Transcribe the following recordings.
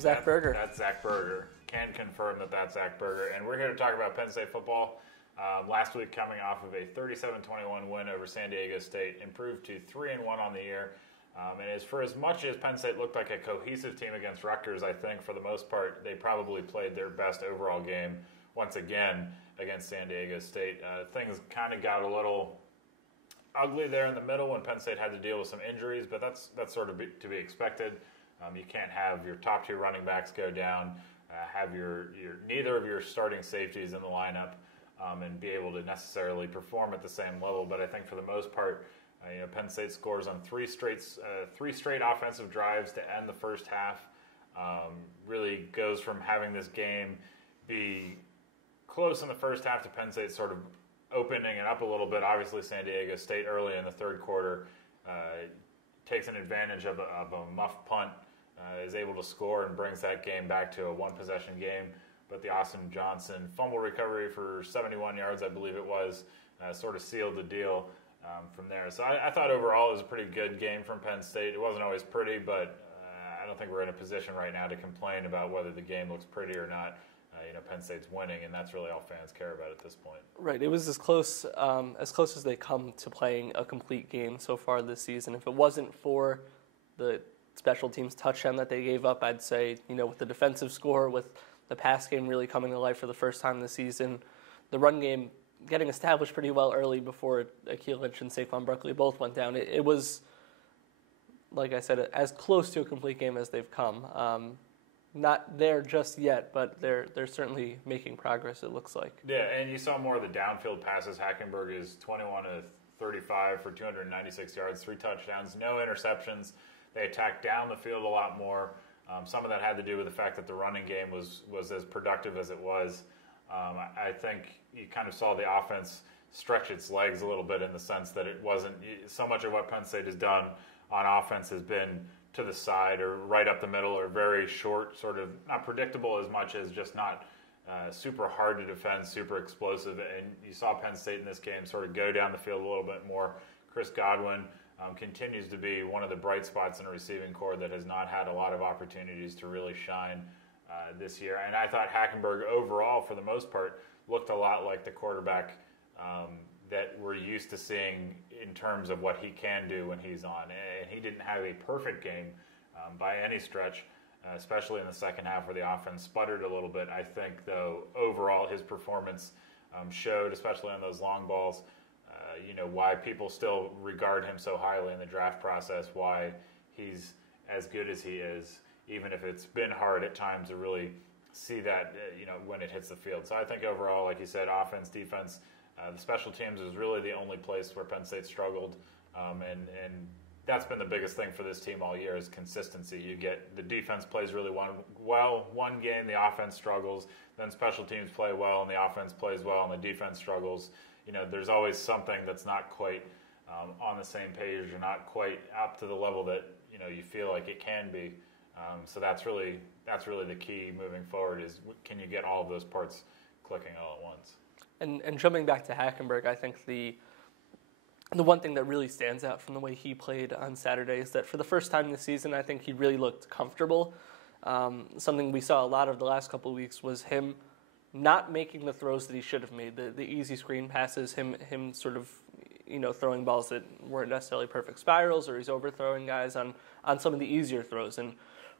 Zach Berger. That's Zach Berger. Can confirm that that's Zach Berger. And we're here to talk about Penn State football. Last week, coming off of a 37-21 win over San Diego State, improved to 3-1 on the year. And for as much as Penn State looked like a cohesive team against Rutgers, I think for the most part they probably played their best overall game once again against San Diego State. Things kind of got a little ugly there in the middle when Penn State had to deal with some injuries, but that's sort of to be expected. You can't have your top two running backs go down, have your neither of your starting safeties in the lineup, and be able to necessarily perform at the same level. But I think for the most part, Penn State scores on three straight offensive drives to end the first half. Really goes from having this game be close in the first half to Penn State sort of opening it up a little bit. Obviously, San Diego State early in the third quarter takes an advantage of a muff punt, is able to score and brings that game back to a one-possession game. But the Austin Johnson fumble recovery for 71 yards, I believe it was, sort of sealed the deal from there. So I thought overall it was a pretty good game from Penn State. It wasn't always pretty, but I don't think we're in a position right now to complain about whether the game looks pretty or not. Penn State's winning, and that's really all fans care about at this point. Right. It was as close as they come to playing a complete game so far this season. If it wasn't for the special teams touchdown that they gave up, I'd say, with the defensive score, with the pass game really coming to life for the first time this season, the run game getting established pretty well early before Akeel Lynch and Saquon Barkley both went down. It was, like I said, as close to a complete game as they've come. Not there just yet, but they're certainly making progress, it looks like. Yeah, and you saw more of the downfield passes. Hackenberg is 21 of 35 for 296 yards, 3 touchdowns, no interceptions. They attacked down the field a lot more. Some of that had to do with the fact that the running game was as productive as it was. I think you kind of saw the offense stretch its legs a little bit in the sense that it wasn't so much of what Penn State has done on offense has been to the side or right up the middle or very short, sort of not predictable as much as just not super hard to defend, super explosive. And you saw Penn State in this game sort of go down the field a little bit more. Chris Godwin continues to be one of the bright spots in a receiving corps that has not had a lot of opportunities to really shine this year. And I thought Hackenberg overall, for the most part, looked a lot like the quarterback that we're used to seeing in terms of what he can do when he's on. And he didn't have a perfect game by any stretch, especially in the second half where the offense sputtered a little bit. I think, though, overall his performance showed, especially on those long balls, why people still regard him so highly in the draft process, why he's as good as he is, even if it's been hard at times to really see that, when it hits the field. So I think overall, like you said, offense, defense, the special teams is really the only place where Penn State struggled, and that's been the biggest thing for this team all year is consistency. You get the defense plays really well one game, the offense struggles, then special teams play well and the offense plays well and the defense struggles. There's always something that's not quite on the same page or not quite up to the level that you feel like it can be. So that's really the key moving forward is can you get all of those parts clicking all at once. And jumping back to Hackenberg, I think the one thing that really stands out from the way he played on Saturday is that for the first time this season, I think he really looked comfortable. Something we saw a lot of the last couple of weeks was him not making the throws that he should have made, the easy screen passes, him sort of throwing balls that weren't necessarily perfect spirals, or he's overthrowing guys on some of the easier throws. And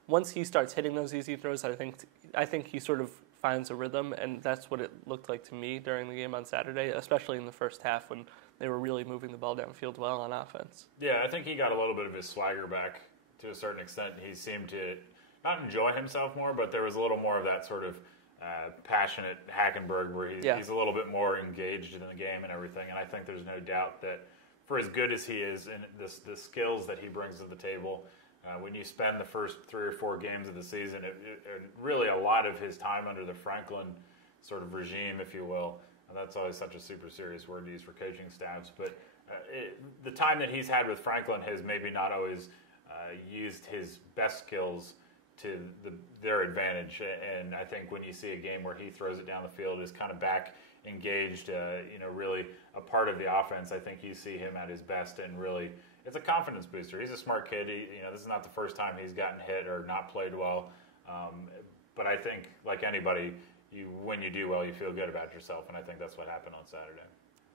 once he starts hitting those easy throws, I think he sort of finds a rhythm, and that's what it looked like to me during the game on Saturday, especially in the first half when they were really moving the ball downfield well on offense. Yeah, I think he got a little bit of his swagger back to a certain extent. He seemed to not enjoy himself more, but there was a little more of that sort of passionate Hackenberg where he's a little bit more engaged in the game and everything. And I think there's no doubt that for as good as he is and the skills that he brings to the table, when you spend the first 3 or 4 games of the season, really a lot of his time under the Franklin sort of regime, if you will, and that's always such a super serious word to use for coaching staffs, but the time that he's had with Franklin has maybe not always used his best skills to their advantage. And I think when you see a game where he throws it down the field, is kind of back engaged, really a part of the offense, I think you see him at his best, and really it's a confidence booster. He's a smart kid. This is not the first time he's gotten hit or not played well. But I think, like anybody, when you do well, you feel good about yourself, and I think that's what happened on Saturday.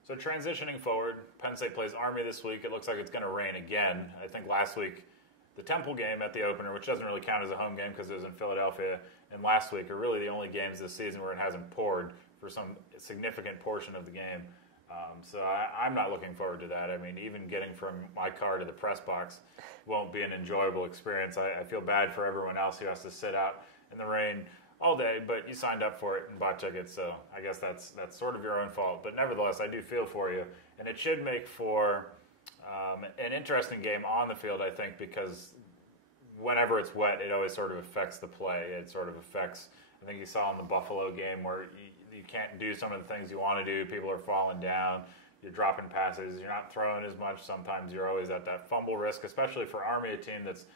So transitioning forward, Penn State plays Army this week. It looks like it's going to rain again. I think last week, the Temple game at the opener, which doesn't really count as a home game because it was in Philadelphia, and last week are really the only games this season where it hasn't poured for some significant portion of the game. So I'm not looking forward to that. I mean, even getting from my car to the press box won't be an enjoyable experience. I feel bad for everyone else who has to sit out in the rain all day, but you signed up for it and bought tickets, so I guess that's sort of your own fault. But nevertheless, I do feel for you, and it should make for an interesting game on the field, I think, because whenever it's wet, it always sort of affects the play. It sort of affects, I think you saw in the Buffalo game where you can't do some of the things you want to do. People are falling down. You're dropping passes. You're not throwing as much. Sometimes you're always at that fumble risk, especially for Army, a team that's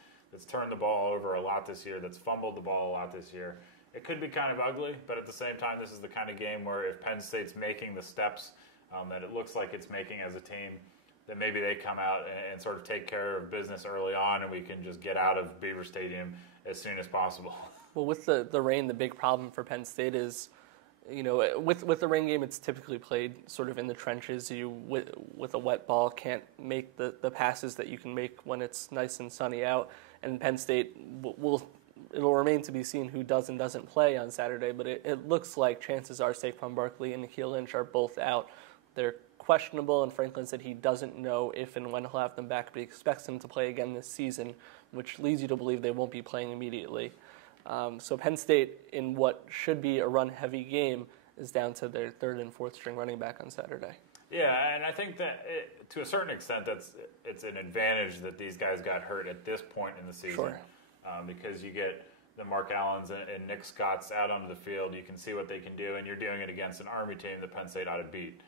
turned the ball over a lot this year, that's fumbled the ball a lot this year. It could be kind of ugly, but at the same time, this is the kind of game where if Penn State's making the steps that it looks like it's making as a team, then maybe they come out and sort of take care of business early on, and we can just get out of Beaver Stadium as soon as possible. Well, with the rain, the big problem for Penn State is, with the rain game, it's typically played sort of in the trenches. You, with a wet ball, can't make the passes that you can make when it's nice and sunny out. And Penn State it'll remain to be seen who does and doesn't play on Saturday, but it looks like chances are Saquon Barkley and Nikhil Lynch are both out. They're questionable, and Franklin said he doesn't know if and when he'll have them back, but he expects them to play again this season, which leads you to believe they won't be playing immediately. So Penn State, in what should be a run-heavy game, is down to their third and fourth string running back on Saturday. Yeah, and I think that to a certain extent, it's an advantage that these guys got hurt at this point in the season. Sure. Because you get the Mark Allens and Nick Scotts out onto the field, you can see what they can do, and you're doing it against an Army team that Penn State ought to beat.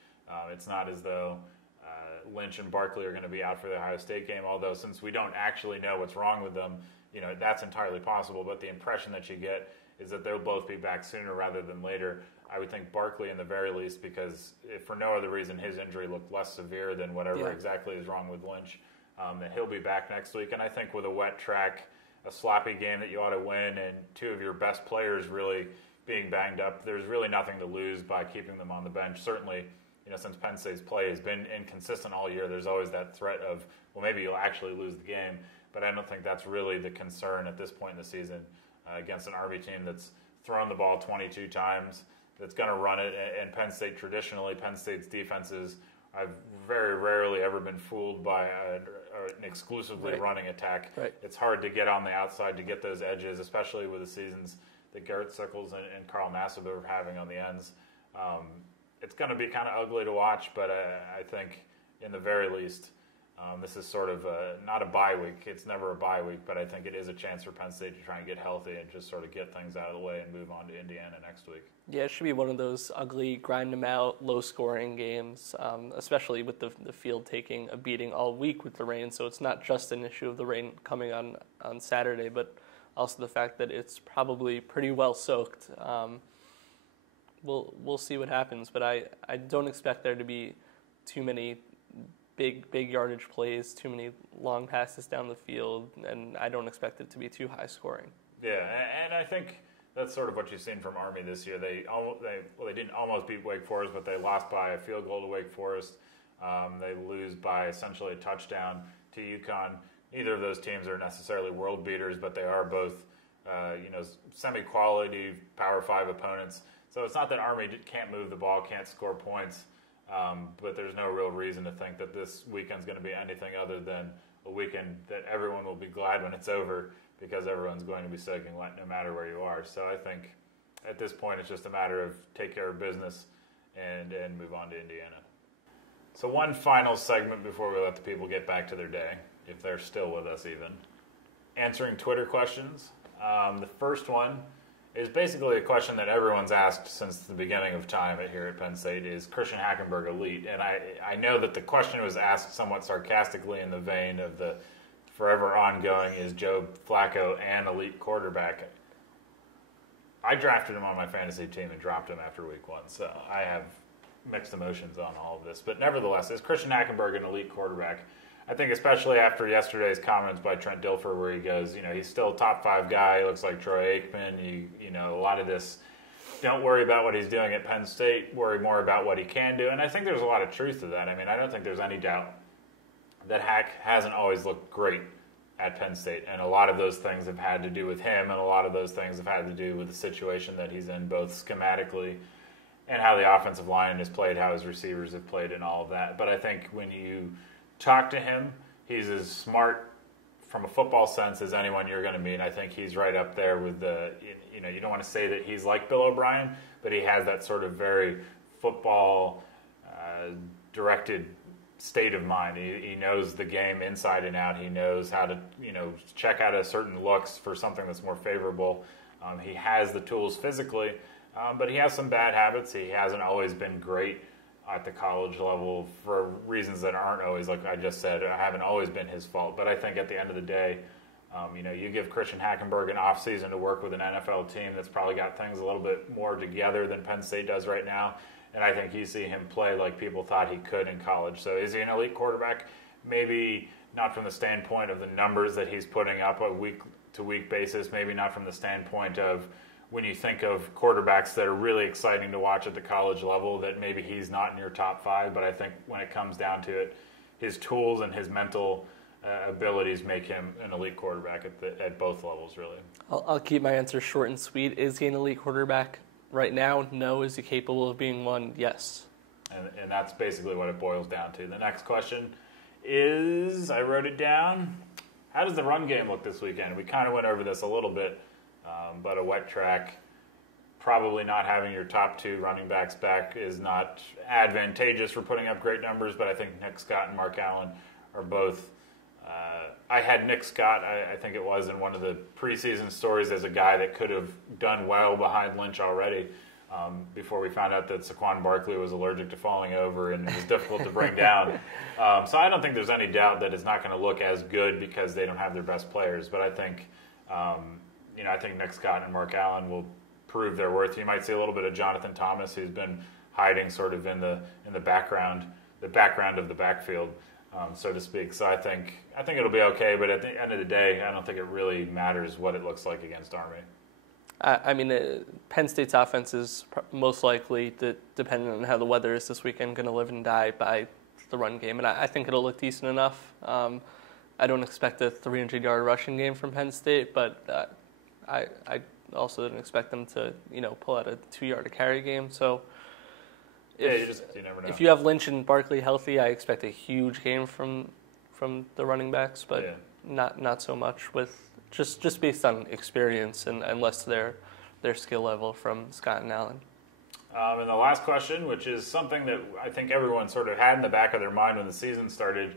It's not as though Lynch and Barkley are going to be out for the Ohio State game, although since we don't actually know what's wrong with them, that's entirely possible, but the impression that you get is that they'll both be back sooner rather than later. I would think Barkley in the very least, because if for no other reason his injury looked less severe than whatever exactly is wrong with Lynch, that he'll be back next week. And I think with a wet track, a sloppy game that you ought to win, and two of your best players really being banged up, there's really nothing to lose by keeping them on the bench. Certainly, since Penn State's play has been inconsistent all year, there's always that threat of, well, maybe you'll actually lose the game. But I don't think that's really the concern at this point in the season against an Army team that's thrown the ball 22 times, that's going to run it. And Penn State, traditionally, Penn State's defenses, I've very rarely ever been fooled by an exclusively running attack. Right. It's hard to get on the outside to get those edges, especially with the seasons that Garrett Sickles and Carl Nassib are having on the ends. It's going to be kind of ugly to watch, but I think in the very least, this is sort of not a bye week. It's never a bye week, but I think it is a chance for Penn State to try and get healthy and just sort of get things out of the way and move on to Indiana next week. Yeah, it should be one of those ugly, grind them out, low-scoring games, especially with the field taking a beating all week with the rain. So it's not just an issue of the rain coming on Saturday, but also the fact that it's probably pretty well soaked. We'll see what happens, but I don't expect there to be too many big yardage plays, too many long passes down the field, and I don't expect it to be too high scoring. Yeah, and I think that's sort of what you've seen from Army this year. They didn't almost beat Wake Forest, but they lost by a field goal to Wake Forest. They lose by essentially a touchdown to UConn. Neither of those teams are necessarily world beaters, but they are both semi-quality Power 5 opponents. So it's not that Army can't move the ball, can't score points, but there's no real reason to think that this weekend's going to be anything other than a weekend that everyone will be glad when it's over, because everyone's going to be soaking wet no matter where you are. So I think at this point it's just a matter of take care of business and move on to Indiana. So one final segment before we let the people get back to their day, if they're still with us even. Answering Twitter questions. The first one is basically a question that everyone's asked since the beginning of time here at Penn State: is Christian Hackenberg elite? And I know that the question was asked somewhat sarcastically in the vein of the forever ongoing, is Joe Flacco an elite quarterback? I drafted him on my fantasy team and dropped him after week 1, so I have mixed emotions on all of this. But nevertheless, is Christian Hackenberg an elite quarterback? I think especially after yesterday's comments by Trent Dilfer where he goes, he's still a top 5 guy. He looks like Troy Aikman. A lot of this, don't worry about what he's doing at Penn State. Worry more about what he can do. And I think there's a lot of truth to that. I mean, I don't think there's any doubt that Hack hasn't always looked great at Penn State. And a lot of those things have had to do with him, and a lot of those things have had to do with the situation that he's in, both schematically and how the offensive line has played, how his receivers have played, and all of that. But I think when you talk to him, he's as smart from a football sense as anyone you're going to meet. I think he's right up there with you don't want to say that he's like Bill O'Brien, but he has that sort of very football directed state of mind. He knows the game inside and out. He knows how to, check out a certain looks for something that's more favorable. He has the tools physically, but he has some bad habits. He hasn't always been great at the college level for reasons that aren't always, like I just said, haven't always been his fault. But I think at the end of the day, you give Christian Hackenberg an offseason to work with an NFL team that's probably got things a little bit more together than Penn State does right now. And I think you see him play like people thought he could in college. So is he an elite quarterback? Maybe not from the standpoint of the numbers that he's putting up on a week-to-week basis. Maybe not from the standpoint of when you think of quarterbacks that are really exciting to watch at the college level, that maybe he's not in your top 5. But I think when it comes down to it, his tools and his mental abilities make him an elite quarterback at both levels, really. I'll keep my answer short and sweet. Is he an elite quarterback? Right now, no. Is he capable of being one? Yes. And that's basically what it boils down to. The next question is, I wrote it down, how does the run game look this weekend? We kind of went over this a little bit, but a wet track, probably not having your top 2 running backs back is not advantageous for putting up great numbers, but I think Nick Scott and Mark Allen are both. I had Nick Scott, I think it was, in one of the preseason stories as a guy that could have done well behind Lynch already before we found out that Saquon Barkley was allergic to falling over and it was difficult to bring down. So I don't think there's any doubt that it's not going to look as good because they don't have their best players. But I think, I think Nick Scott and Mark Allen will prove their worth. You might see a little bit of Jonathan Thomas, who's been hiding sort of in the background of the backfield. So to speak. So I think it'll be okay, but at the end of the day, I don't think it really matters what it looks like against Army. I mean, Penn State's offense is most likely, depending on how the weather is this weekend, going to live and die by the run game, and I think it'll look decent enough. I don't expect a 300-yard rushing game from Penn State, but I also didn't expect them to, pull out a 2-yard carry game. So. You never know. If you have Lynch and Barkley healthy, I expect a huge game from the running backs, but not so much with just based on experience and less their skill level from Scott and Allen. And the last question, which is something that I think everyone sort of had in the back of their mind when the season started,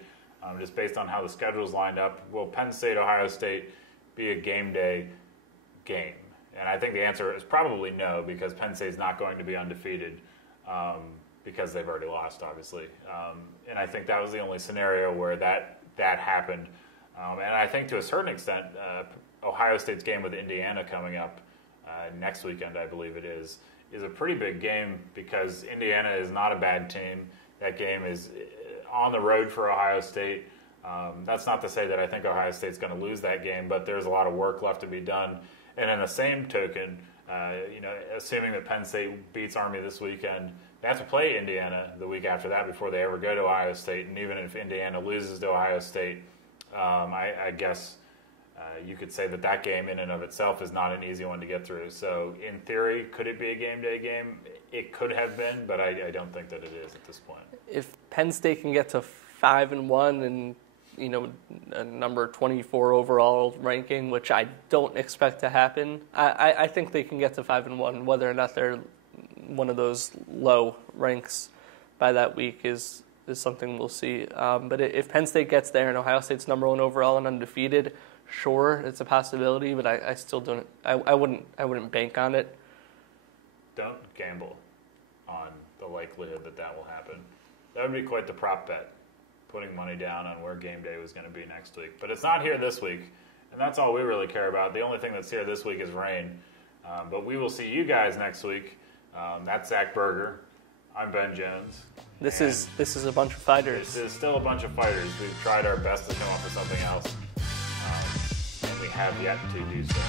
just based on how the schedules lined up, will Penn State, Ohio State be a game day game? And I think the answer is probably no, because Penn State's not going to be undefeated. Because they've already lost, obviously. And I think that was the only scenario where that happened. And I think to a certain extent, Ohio State's game with Indiana coming up next weekend, I believe it is a pretty big game because Indiana is not a bad team. That game is on the road for Ohio State. That's not to say that I think Ohio State's going to lose that game, but there's a lot of work left to be done. And in the same token, assuming that Penn State beats Army this weekend, they have to play Indiana the week after that before they ever go to Ohio State. And even if Indiana loses to Ohio State, I guess you could say that game in and of itself is not an easy one to get through. So in theory, could it be a game day game? It could have been, but I don't think that it is at this point. If Penn State can get to 5-1 and a number 24 overall ranking, which I don't expect to happen, I think they can get to 5-1. Whether or not they're one of those low ranks by that week is something we'll see. But if Penn State gets there and Ohio State's number 1 overall and undefeated, sure, it's a possibility. But I still don't. I wouldn't bank on it. Don't gamble on the likelihood that will happen. That would be quite the prop bet, putting money down on where game day was going to be next week. But it's not here this week, and that's all we really care about. The only thing that's here this week is rain. But we will see you guys next week. That's Zach Berger. I'm Ben Jones. This is a bunch of fighters. This is still a bunch of fighters. We've tried our best to come up with something else, and we have yet to do so.